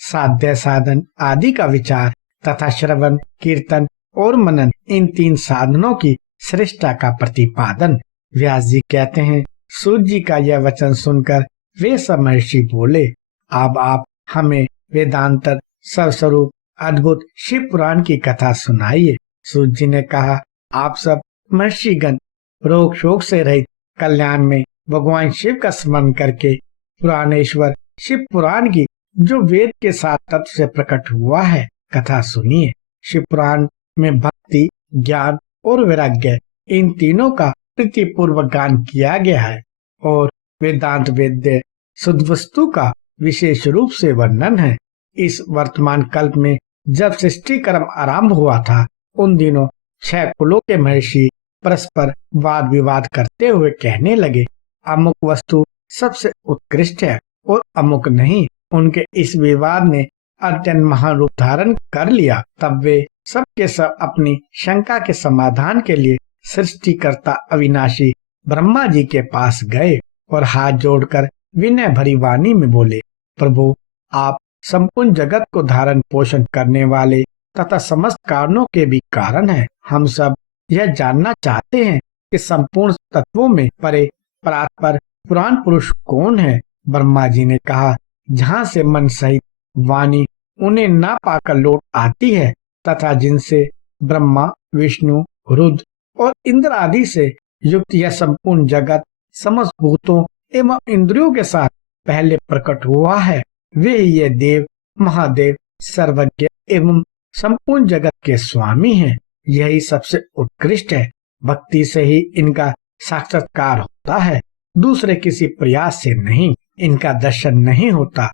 साध्य साधन आदि का विचार तथा श्रवण कीर्तन और मनन, इन 3 साधनों की श्रेष्ठता का प्रतिपादन। व्यास जी कहते हैं, सूत जी का यह वचन सुनकर वे सब महर्षि बोले, अब आप हमें वेदांत सर्वस्वरूप अद्भुत शिव पुराण की कथा सुनाइए। सूत जी ने कहा, आप सब महर्षिगण रोग शोक से रहित कल्याण में भगवान शिव का स्मरण करके पुराणेश्वर शिव पुराण की, जो वेद के 7 तत्व से प्रकट हुआ है, कथा सुनिए। शिव पुराण में भक्ति, ज्ञान और वैराग्य, इन तीनों का प्रीति पूर्वक गान किया गया है और वेदांत वेद्य शुद्ध वस्तु का विशेष रूप से वर्णन है। इस वर्तमान कल्प में जब सृष्टि कर्म आरंभ हुआ था, उन दिनों 6 कुलों के महर्षि परस्पर वाद विवाद करते हुए कहने लगे, अमुक वस्तु सबसे उत्कृष्ट है और अमुक नहीं। उनके इस विवाद ने अत्यंत महान रूप धारण कर लिया। तब वे सब के सब अपनी शंका के समाधान के लिए सृष्टिकर्ता अविनाशी ब्रह्मा जी के पास गए और हाथ जोड़कर विनय भरी वाणी में बोले, प्रभु, आप संपूर्ण जगत को धारण पोषण करने वाले तथा समस्त कारणों के भी कारण हैं। हम सब यह जानना चाहते हैं कि संपूर्ण तत्वों में परे परात्पर पुराण पुरुष कौन है। ब्रह्मा जी ने कहा, जहाँ से मन सहित वाणी उन्हें ना पाकर लौट आती है तथा जिनसे ब्रह्मा विष्णु रुद्र और इंद्र आदि से युक्त यह संपूर्ण जगत समस्त भूतों एवं इंद्रियों के साथ पहले प्रकट हुआ है, वे ये देव महादेव सर्वज्ञ एवं संपूर्ण जगत के स्वामी हैं। यही सबसे उत्कृष्ट है। भक्ति से ही इनका साक्षात्कार होता है, दूसरे किसी प्रयास से नहीं। इनका दर्शन नहीं होता।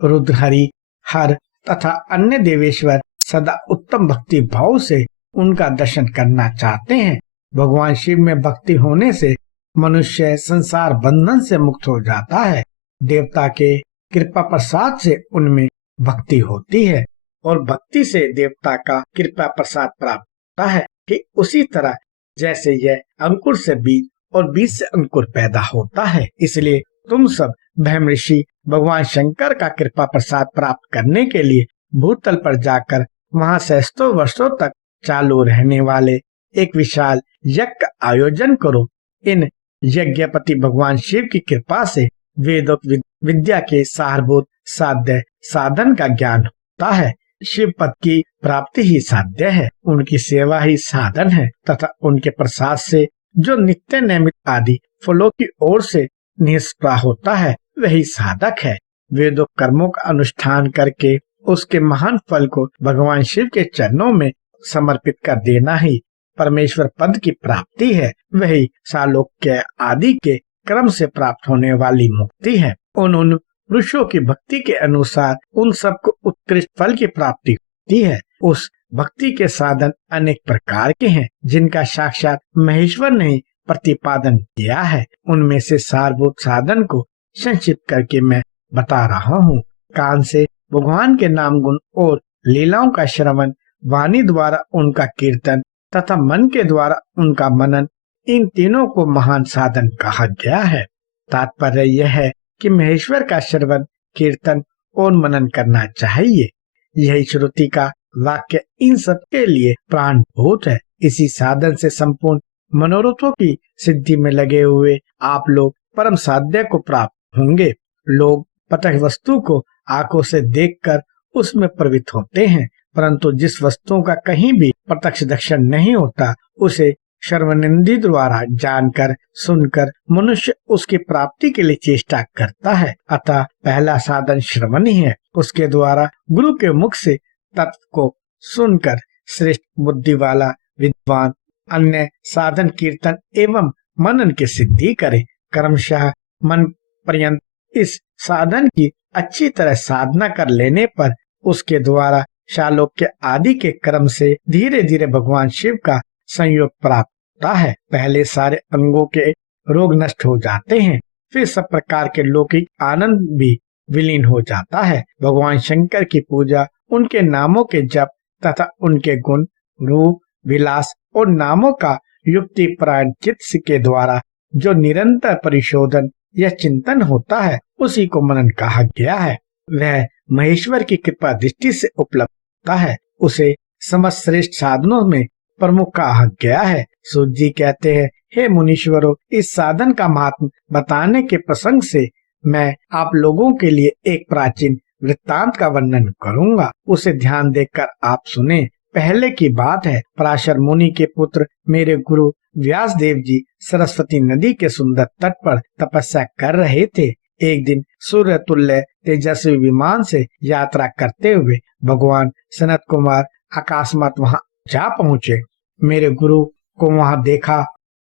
रुद्र हरि हर तथा अन्य देवेश्वर सदा उत्तम भक्ति भाव से उनका दर्शन करना चाहते हैं। भगवान शिव में भक्ति होने से मनुष्य संसार बंधन से मुक्त हो जाता है। देवता के कृपा प्रसाद से उनमें भक्ति होती है और भक्ति से देवता का कृपा प्रसाद प्राप्त होता है। कि उसी तरह जैसे यह अंकुर से बीज और बीज से अंकुर पैदा होता है। इसलिए तुम सब ब्रह्म ऋषि भगवान शंकर का कृपा प्रसाद प्राप्त करने के लिए भूतल पर जाकर वहां सहस्त्रों वर्षों तक चालू रहने वाले एक विशाल यज्ञ का आयोजन करो। इन यज्ञपति भगवान शिव की कृपा से वेदोक्त विद्या के सारभूत साध्य साधन का ज्ञान होता है। शिव पद की प्राप्ति ही साध्य है, उनकी सेवा ही साधन है तथा उनके प्रसाद से जो नित्य नैमित आदि फलों की ओर से निष्प्राह होता है, वही साधक है। वेदों कर्मों का अनुष्ठान करके उसके महान फल को भगवान शिव के चरणों में समर्पित कर देना ही परमेश्वर पद की प्राप्ति है। वही सालोक्य आदि के क्रम से प्राप्त होने वाली मुक्ति है। उन ऋषियों की भक्ति के अनुसार उन सबको उत्कृष्ट फल की प्राप्ति होती है। उस भक्ति के साधन अनेक प्रकार के हैं, जिनका साक्षात महेश्वर ने प्रतिपादन किया है। उनमें से सारभूत साधन को संक्षिप्त करके मैं बता रहा हूँ। कान से भगवान के नाम गुण और लीलाओं का श्रवण, वाणी द्वारा उनका कीर्तन तथा मन के द्वारा उनका मनन, इन तीनों को महान साधन कहा गया है। तात्पर्य यह है कि महेश्वर का श्रवण कीर्तन और मनन करना चाहिए। यही श्रुति का वाक्य इन सब के लिए प्राणभूत है। इसी साधन से संपूर्ण मनोरथों की सिद्धि में लगे हुए आप लोग परम साध्य को प्राप्त होंगे। लोग प्रत्यक्ष वस्तु को आंखों से देखकर उसमें प्रवृत्त होते हैं, परंतु जिस वस्तु का कहीं भी प्रत्यक्ष दर्शन नहीं होता, उसे श्रवणेन्द्रिय द्वारा जानकर सुनकर मनुष्य उसकी प्राप्ति के लिए चेष्टा करता है। अतः पहला साधन श्रवण ही है। उसके द्वारा गुरु के मुख से तत्व को सुनकर श्रेष्ठ बुद्धि वाला विद्वान अन्य साधन कीर्तन एवं मनन की सिद्धि करे। क्रमशः मन पर्यंत इस साधन की अच्छी तरह साधना कर लेने पर उसके द्वारा शालोक्य आदि के क्रम से धीरे धीरे भगवान शिव का संयोग प्राप्त होता है। पहले सारे अंगों के रोग नष्ट हो जाते हैं, फिर सब प्रकार के लौकिक आनंद भी विलीन हो जाता है। भगवान शंकर की पूजा, उनके नामों के जप तथा उनके गुण रूप विलास और नामों का युक्ति प्राण चित्त के द्वारा जो निरंतर परिशोधन या चिंतन होता है, उसी को मनन कहा गया है। वह महेश्वर की कृपा दृष्टि से उपलब्ध होता है, उसे समस्त श्रेष्ठ साधनों में प्रमुख कहा गया है। सूत जी कहते हैं, हे मुनीश्वरों, इस साधन का महात्म बताने के प्रसंग से मैं आप लोगों के लिए एक प्राचीन वृत्तांत का वर्णन करूंगा, उसे ध्यान देकर आप सुने। पहले की बात है, पराशर मुनि के पुत्र मेरे गुरु व्यास देव जी सरस्वती नदी के सुंदर तट पर तपस्या कर रहे थे। एक दिन सूर्य तुल्य तेजस्वी विमान से यात्रा करते हुए भगवान सनत कुमार अकस्मात वहां जा पहुँचे। मेरे गुरु को वहां देखा,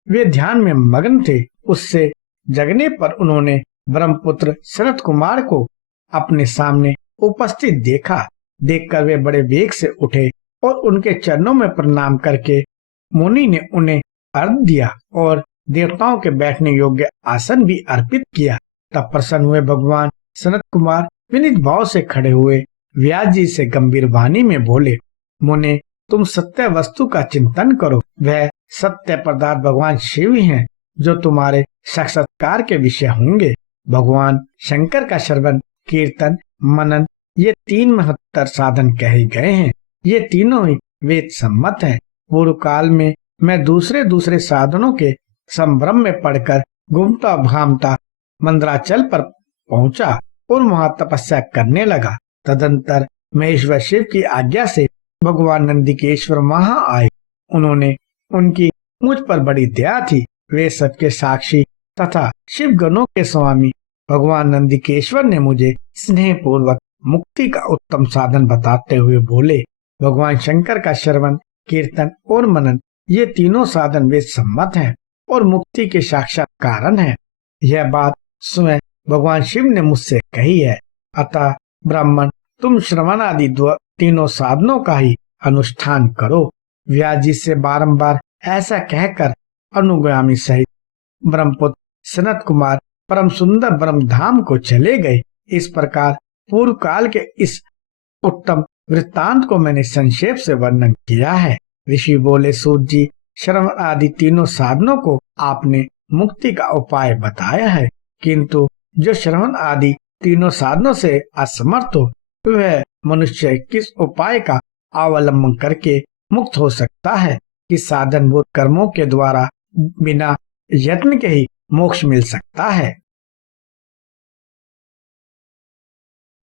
वे ध्यान में मग्न थे। उससे जगने पर उन्होंने ब्रह्मपुत्र सनत कुमार को अपने सामने उपस्थित देखा। देखकर वे बड़े वेग से उठे और उनके चरणों में प्रणाम करके मुनि ने उन्हें अर्घ दिया और देवताओं के बैठने योग्य आसन भी अर्पित किया। तब प्रसन्न हुए भगवान सनत कुमार विनीत भाव से खड़े हुए व्यास जी से गंभीर वाणी में बोले, मुने, तुम सत्य वस्तु का चिंतन करो। वह सत्य पदार्थ भगवान शिव ही हैं, जो तुम्हारे साक्षात्कार के विषय होंगे। भगवान शंकर का श्रवण, कीर्तन, मनन, ये 3 महत्तर साधन कहे गए हैं। ये तीनों ही वेद सम्मत हैं। पूर्व काल में मैं दूसरे साधनों के संभ्रम में पड़कर घूमता भामता मंदराचल पर पहुंचा और वहां तपस्या करने लगा। तदंतर महेश्वर शिव की आज्ञा से भगवान नंदिकेश्वर वहां आए। उन्होंने उनकी मुझ पर बड़ी दया थी। वे सबके साक्षी तथा शिव गणों के स्वामी भगवान नंदिकेश्वर ने मुझे स्नेह पूर्वक मुक्ति का उत्तम साधन बताते हुए बोले, भगवान शंकर का श्रवण, कीर्तन और मनन, ये तीनों साधन वेद सम्मत हैं और मुक्ति के साक्षात कारण हैं। यह बात स्वयं भगवान शिव ने मुझसे कही है। अतः ब्राह्मण, तुम श्रवण आदि तीनों साधनों का ही अनुष्ठान करो। व्यास जी से बारंबार ऐसा कहकर अनुगामी सहित ब्रह्मपुत्र सनत कुमार परम सुंदर ब्रह्म धाम को चले गए। इस प्रकार पूर्व काल के इस उत्तम वृत्तांत को मैंने संक्षेप से वर्णन किया है। ऋषि बोले, सूत जी, श्रवण आदि तीनों साधनों को आपने मुक्ति का उपाय बताया है, किंतु जो श्रवण आदि तीनों साधनों से असमर्थ हो, वह मनुष्य किस उपाय का अवलंबन करके मुक्त हो सकता है कि साधनभूत कर्मों के द्वारा बिना यत्न के ही मोक्ष मिल सकता है।